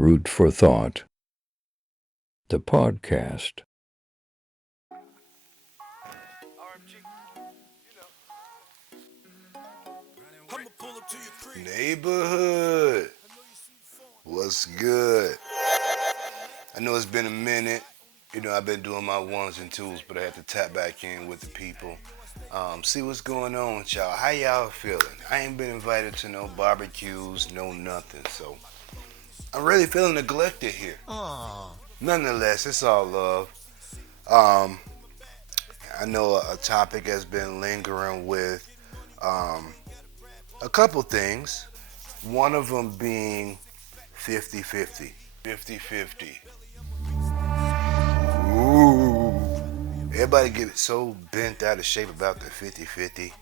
Root for Thought, the podcast. Neighborhood, what's good? I know it's been a minute. I've been doing my ones and twos, but I had to tap back in with the people. See what's going on with y'all. How y'all feeling? I ain't been invited to no barbecues, no nothing. So I'm really feeling neglected here. Nonetheless, it's all love. Um, I know a topic has been lingering with a couple things. One of them being 50-50. 50-50. Ooh. Everybody get so bent out of shape about the 50-50.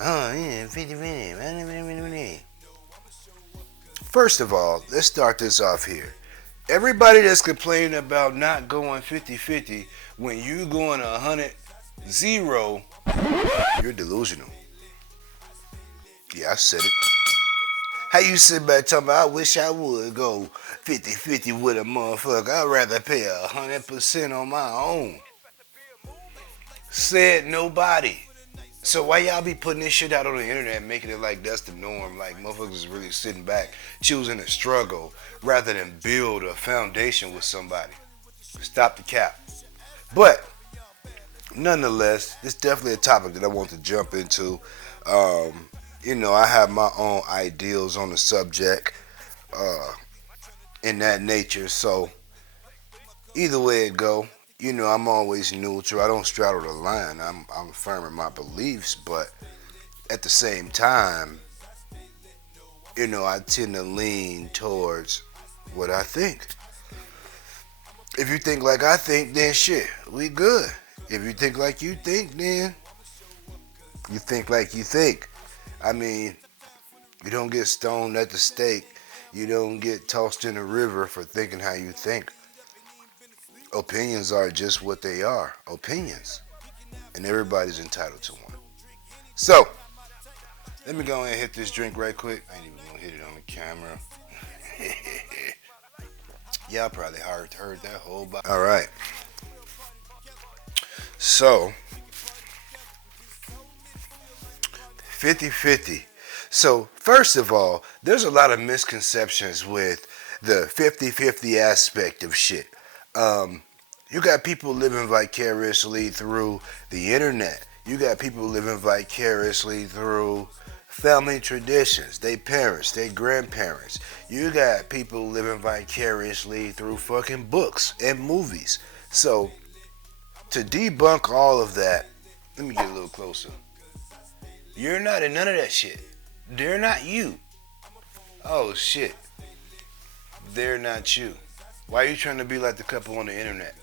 Oh, yeah, 50-50. First of all, let's start this off here. Everybody that's complaining about not going 50-50 when you going 100-0, you're delusional. Yeah, I said it. How you sit back talking about, I wish I would go 50-50 with a motherfucker. I'd rather pay 100% on my own. Said nobody. So why y'all be putting this shit out on the internet and making it like that's the norm? Like motherfuckers is really sitting back, choosing to struggle rather than build a foundation with somebody. Stop the cap. But nonetheless, it's definitely a topic that I want to jump into. I have my own ideals on the subject in that nature. So either way it go, I'm always neutral. I don't straddle the line. I'm firm in my beliefs, but at the same time, I tend to lean towards what I think. If you think like I think, then shit, we good. If you think like you think, then you think like you think. I mean, you don't get stoned at the stake. You don't get tossed in the river for thinking how you think. Opinions are just what they are. Opinions. And everybody's entitled to one. So, let me go ahead and hit this drink right quick. I ain't even gonna hit it on the camera. Y'all probably heard that whole bottle. Alright. So, 50-50. So, first of all, there's a lot of misconceptions with the 50-50 aspect of shit. You got people living vicariously through the internet. You got people living vicariously through family traditions, they parents, they grandparents. You got people living vicariously through fucking books and movies. So, to debunk all of that, let me get a little closer. You're not in none of that shit. They're not you. Oh shit. They're not you. Why are you trying to be like the couple on the internet?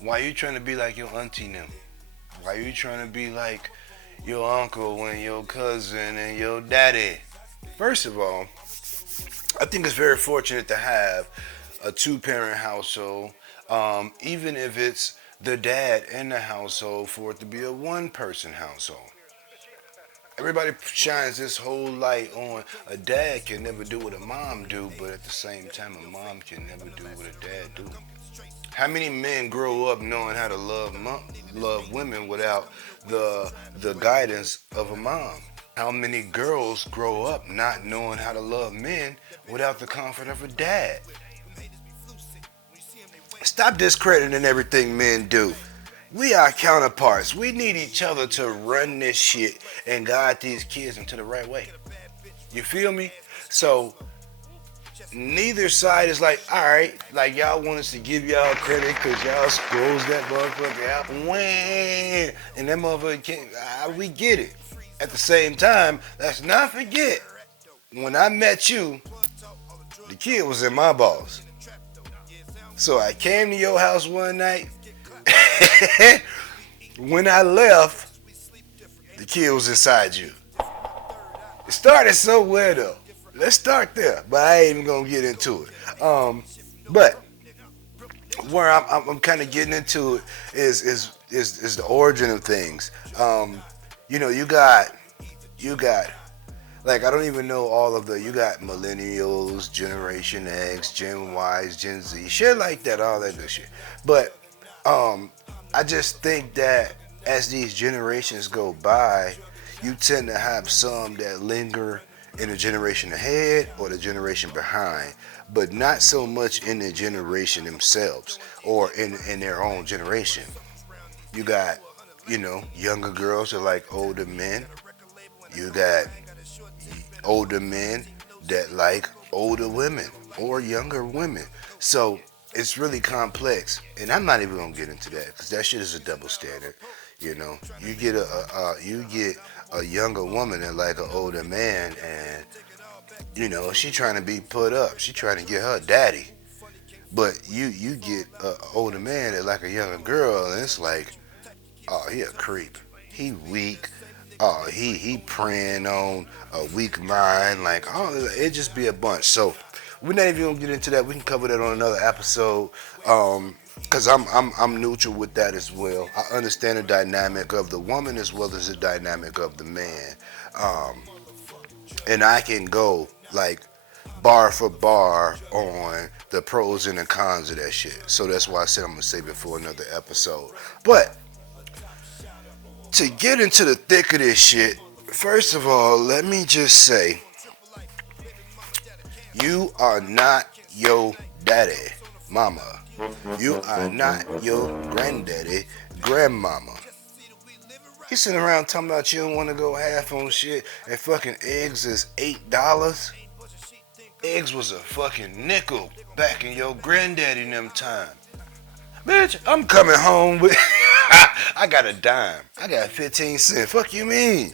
Why are you trying to be like your auntie and them? Why are you trying to be like your uncle and your cousin and your daddy? First of all, I think it's very fortunate to have a two-parent household, even if it's the dad in the household, for it to be a one-person household. Everybody shines this whole light on a dad can never do what a mom do, but at the same time, a mom can never do what a dad do. How many men grow up knowing how to love women without the guidance of a mom? How many girls grow up not knowing how to love men without the comfort of a dad? Stop discrediting everything men do. We are counterparts. We need each other to run this shit and guide these kids into the right way. You feel me? So neither side is like, alright, like y'all want us to give y'all credit because y'all scrolls that motherfucker out. Wham! And that motherfucker can't, we get it. At the same time, let's not forget, when I met you, the kid was in my balls. So I came to your house one night. When I left, the kid was inside you. It started somewhere though. Let's start there, but I ain't even gonna get into it. But where I'm kind of getting into it is the origin of things. You got Like I don't even know all of the. You got millennials, Generation X, Gen Y, Gen Z, shit like that, all that good shit. But um, I just think that as these generations go by, you tend to have some that linger in the generation ahead or the generation behind, but not so much in the generation themselves or in their own generation. You got, younger girls that like older men. You got older men that like older women or younger women. So it's really complex, and I'm not even gonna get into that because that shit is a double standard. You get a younger woman that like an older man, and she trying to be put up. She trying to get her daddy, but you get an older man that like a younger girl, and it's like, oh, he a creep. He weak. Oh, he preying on a weak mind. Like, oh, it just be a bunch. So we're not even gonna get into that. We can cover that on another episode. Cause I'm neutral with that as well. I understand the dynamic of the woman as well as the dynamic of the man. Um, and I can go like bar for bar on the pros and the cons of that shit. So that's why I said I'm gonna save it for another episode. But to get into the thick of this shit, first of all, let me just say, you are not your daddy, mama. You are not your granddaddy, grandmama. He sitting around talking about you don't want to go half on shit and fucking eggs is $8. Eggs was a fucking nickel back in your granddaddy and them time. Bitch, I'm coming home with I got a dime. I got 15 cents. Fuck you mean?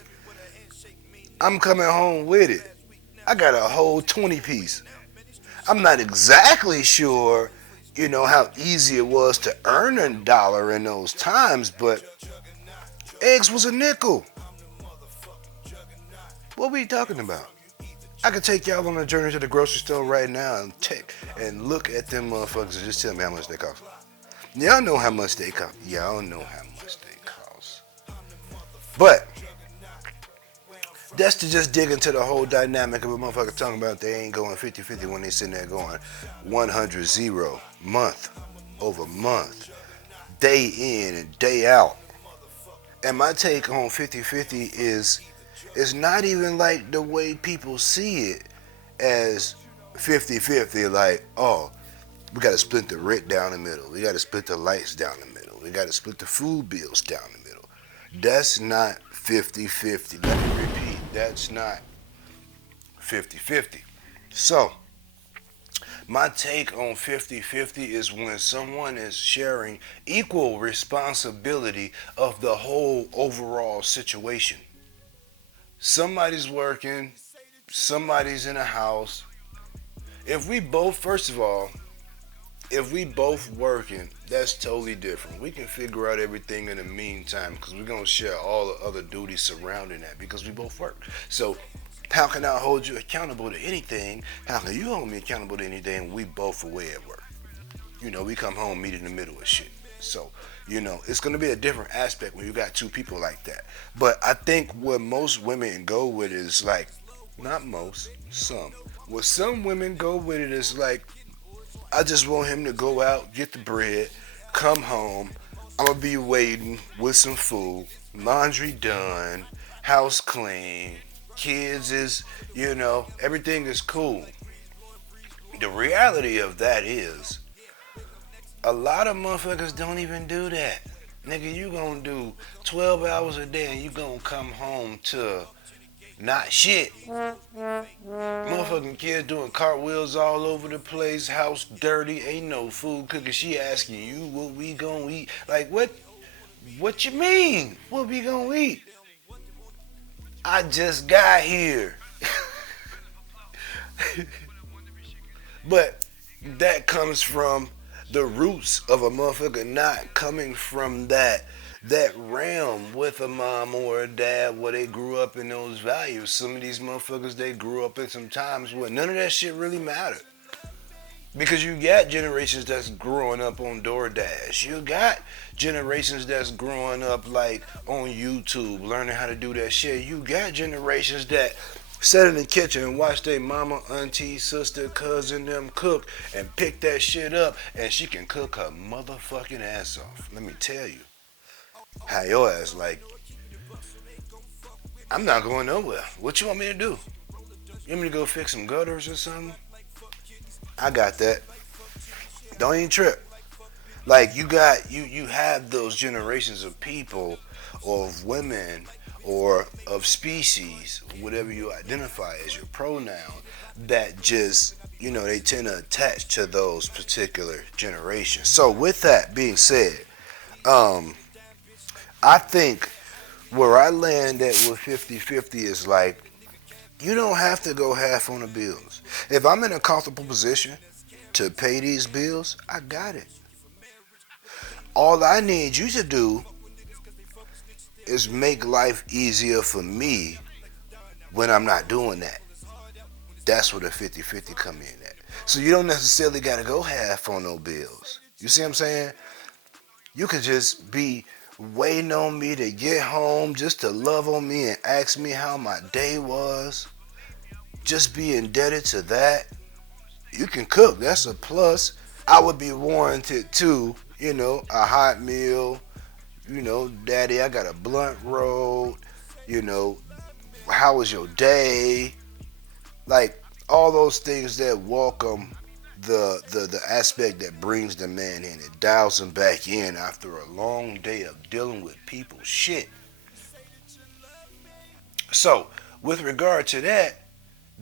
I'm coming home with it. I got a whole 20 piece. I'm not exactly sure, how easy it was to earn $1 in those times, but eggs was a nickel. What we talking about? I could take y'all on a journey to the grocery store right now and look at them motherfuckers and just tell me how much they cost. Y'all know how much they cost. Y'all know how much they cost. But that's to just dig into the whole dynamic of a motherfucker talking about they ain't going 50-50 when they sitting there going 100-0 month over month, day in and day out. And my take on 50-50 is it's not even like the way people see it as 50-50, like, oh, we got to split the rent down the middle. We got to split the lights down the middle. We got to split the food bills down the middle. That's not 50-50. Let me repeat. That's not 50-50. So, my take on 50-50 is when someone is sharing equal responsibility of the whole overall situation. Somebody's working, somebody's in a house. If we both, first of all, if we both working, that's totally different. We can figure out everything in the meantime because we're going to share all the other duties surrounding that because we both work. So how can I hold you accountable to anything? How can you hold me accountable to anything when we both away at work? We come home, meet in the middle of shit. So, it's going to be a different aspect when you got two people like that. But I think what most women go with is like, not most, some. What some women go with it is like, I just want him to go out, get the bread, come home. I'm going to be waiting with some food, laundry done, house clean, kids is, everything is cool. The reality of that is, a lot of motherfuckers don't even do that. Nigga, you gonna do 12 hours a day and you gonna come home to not shit. Motherfucking kids doing cartwheels all over the place, house dirty, ain't no food cooking. She asking you what we gonna eat. Like, what you mean? What we gonna eat? I just got here. But that comes from the roots of a motherfucker not coming from that realm with a mom or a dad where they grew up in those values. Some of these motherfuckers, they grew up in some times where none of that shit really mattered. Because you got generations that's growing up on DoorDash. You got generations that's growing up like on YouTube, learning how to do that shit. You got generations that Sit in the kitchen and watch their mama, auntie, sister, cousin, them cook and pick that shit up, and she can cook her motherfucking ass off. Let me tell you. How your ass like, I'm not going nowhere. What you want me to do? You want me to go fix some gutters or something? I got that. Don't even trip. Like you have those generations of people or of women or of species, whatever you identify as your pronoun, that just, they tend to attach to those particular generations. So with that being said, um, I think where I land at with 50-50 is like, you don't have to go half on the bills. If I'm in a comfortable position to pay these bills, I got it. All I need you to do is make life easier for me when I'm not doing that. That's where the 50-50 come in at. So you don't necessarily got to go half on no bills. You see what I'm saying? You could just be waiting on me to get home just to love on me and ask me how my day was. Just be indebted to that. You can cook. That's a plus. I would be warranted too, a hot meal. Daddy, I got a blunt rolled. How was your day? Like all those things that welcome the aspect that brings the man in. It dials him back in after a long day of dealing with people's shit. So, with regard to that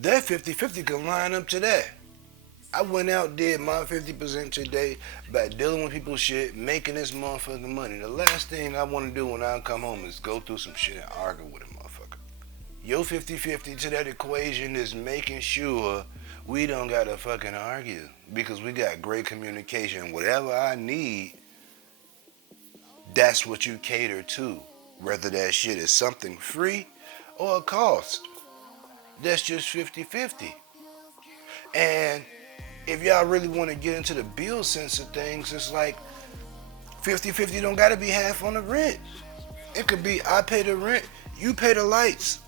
50-50 can line up to that. I went out, did my 50% today by dealing with people's shit, making this motherfucking money. The last thing I want to do when I come home is go through some shit and argue with a motherfucker. Your 50-50 to that equation is making sure we don't gotta fucking argue because we got great communication. Whatever I need, that's what you cater to. Whether that shit is something free or a cost. That's just 50-50. And if y'all really want to get into the bill sense of things, it's like 50-50 don't gotta be half on the rent. It could be I pay the rent, you pay the lights.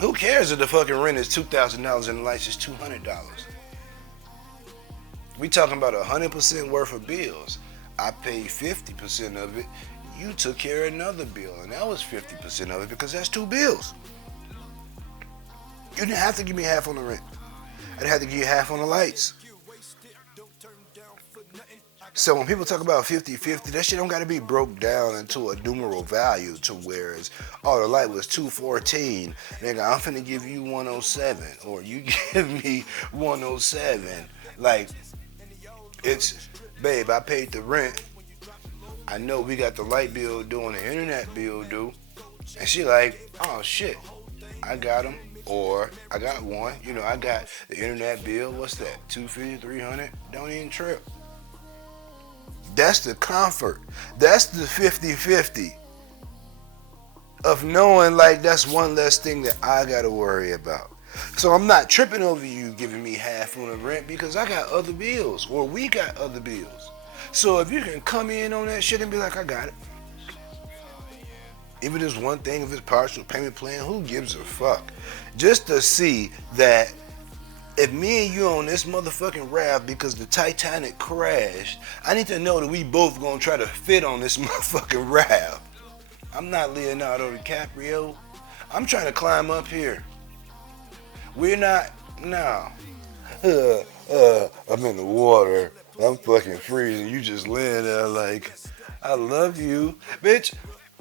Who cares if the fucking rent is $2,000 and the lights is $200? We talking about 100% worth of bills. I paid 50% of it. You took care of another bill, and that was 50% of it because that's two bills. You didn't have to give me half on the rent. I didn't have to give you half on the lights. So when people talk about 50-50, that shit don't got to be broke down into a numeral value to where it's, the light was 214. Nigga, I'm finna give you 107. Or you give me 107. Like, it's, babe, I paid the rent. I know we got the light bill due and the internet bill due. And she like, oh shit, I got them. Or I got one. I got the internet bill. What's that? 250, 300? Don't even trip. That's the comfort. That's the 50-50 of knowing like that's one less thing that I gotta worry about. So I'm not tripping over you giving me half on the rent because I got other bills or we got other bills. So if you can come in on that shit and be like, I got it. Even if it's one thing, if it's partial payment plan, who gives a fuck? Just to see that if me and you on this motherfucking raft because the Titanic crashed, I need to know that we both gonna try to fit on this motherfucking raft. I'm not Leonardo DiCaprio. I'm trying to climb up here. We're not, no. I'm in the water. I'm fucking freezing. You just laying there like, I love you. Bitch,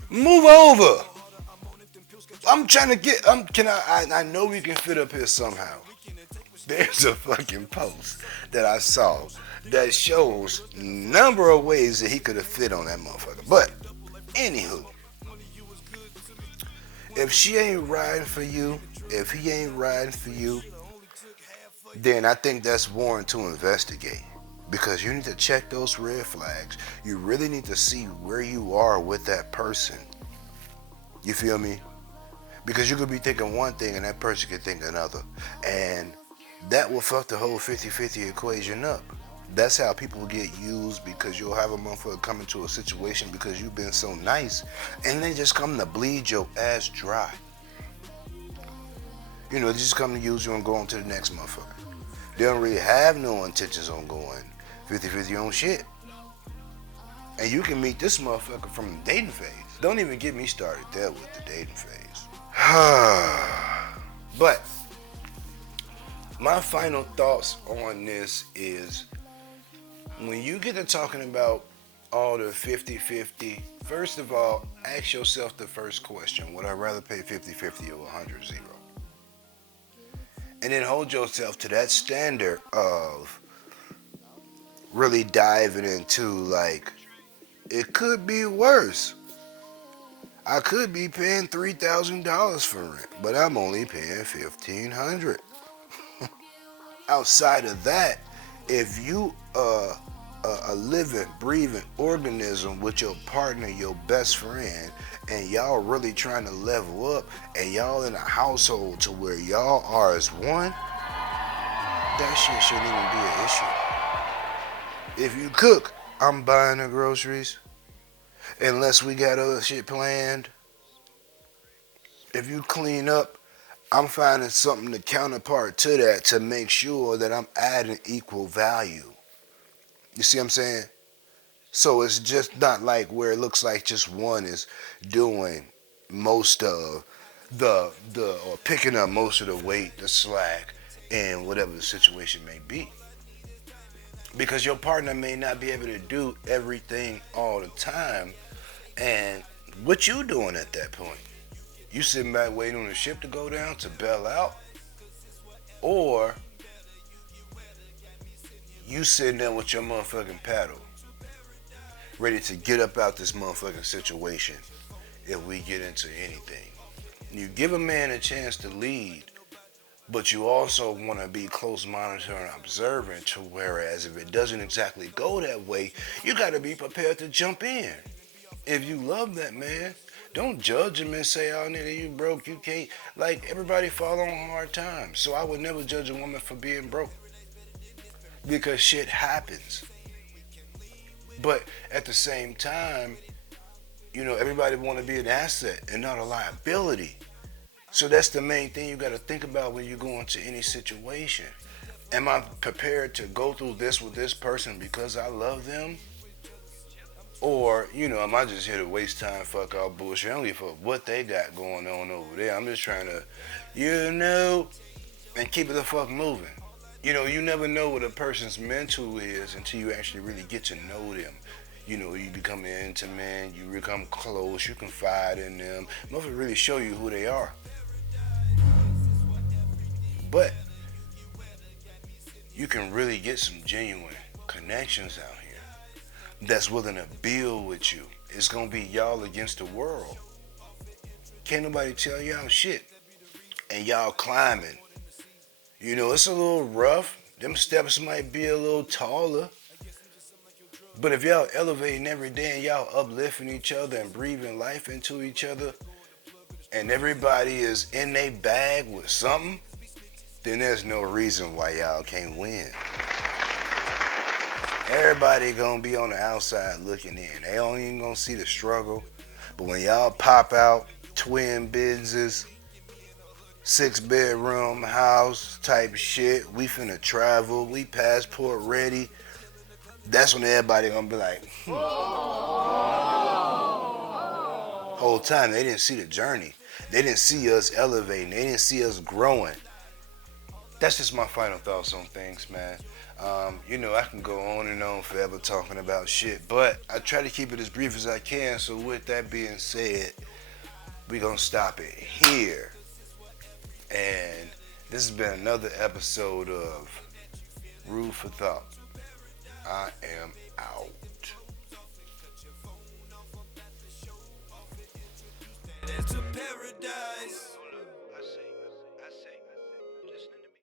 move over. I'm trying to get, I know we can fit up here somehow. There's a fucking post that I saw that shows number of ways that he could have fit on that motherfucker. But, anywho, if she ain't riding for you, if he ain't riding for you, then I think that's warrant to investigate. Because you need to check those red flags. You really need to see where you are with that person. You feel me? Because you could be thinking one thing and that person could think another. And that will fuck the whole 50-50 equation up. That's how people get used, because you'll have a motherfucker come into a situation because you've been so nice and they just come to bleed your ass dry. They just come to use you and go on to the next motherfucker. They don't really have no intentions on going 50-50 on shit. And you can meet this motherfucker from the dating phase. Don't even get me started there with the dating phase. But my final thoughts on this is, when you get to talking about all the 50-50, first of all, ask yourself the first question: would I rather pay 50-50 or 100-0? And then hold yourself to that standard of really diving into, like, it could be worse. I could be paying $3,000 for rent, but I'm only paying $1,500. Outside of that, if you a living, breathing organism with your partner, your best friend, and y'all really trying to level up, and y'all in a household to where y'all are as one, that shit shouldn't even be an issue. If you cook, I'm buying the groceries, unless we got other shit planned. If you clean up, I'm finding something to counterpart to that to make sure that I'm adding equal value. You see what I'm saying? So it's just not like where it looks like just one is doing most of the or picking up most of the weight, the slack, and whatever the situation may be. Because your partner may not be able to do everything all the time. And what you doing at that point? You sitting back waiting on the ship to go down to bail out? Or you sitting there with your motherfucking paddle, ready to get up out this motherfucking situation if we get into anything. You give a man a chance to lead, but you also want to be close monitoring and observant, to whereas if it doesn't exactly go that way, you got to be prepared to jump in. If you love that man, don't judge him and say, oh nigga, you broke, you can't. Like, everybody fall on hard times. So I would never judge a woman for being broke, because shit happens. But at the same time, everybody want to be an asset and not a liability. So that's the main thing you got to think about when you go into any situation. Am I prepared to go through this with this person because I love them? Or, am I just here to waste time, fuck all bullshit? I don't give a fuck what they got going on over there. I'm just trying to, and keep it the fuck moving. You never know what a person's mental is until you actually really get to know them. You become intimate, you become close, you confide in them. Motherfuckers really show you who they are. But you can really get some genuine connections out here that's willing to build with you. It's gonna be y'all against the world. Can't nobody tell y'all shit. And y'all climbing. It's a little rough. Them steps might be a little taller. But if y'all elevating every day and y'all uplifting each other and breathing life into each other, and everybody is in their bag with something, then there's no reason why y'all can't win. Everybody gonna be on the outside looking in. They don't even gonna see the struggle. But when y'all pop out, twin businesses, 6-bedroom house type shit, we finna travel, we passport ready, that's when everybody gonna be like, Whole time they didn't see the journey. They didn't see us elevating. They didn't see us growing. That's just my final thoughts on things, man. I can go on and on forever talking about shit, but I try to keep it as brief as I can. So with that being said, we gonna stop it here. And this has been another episode of Rude for Thought. I am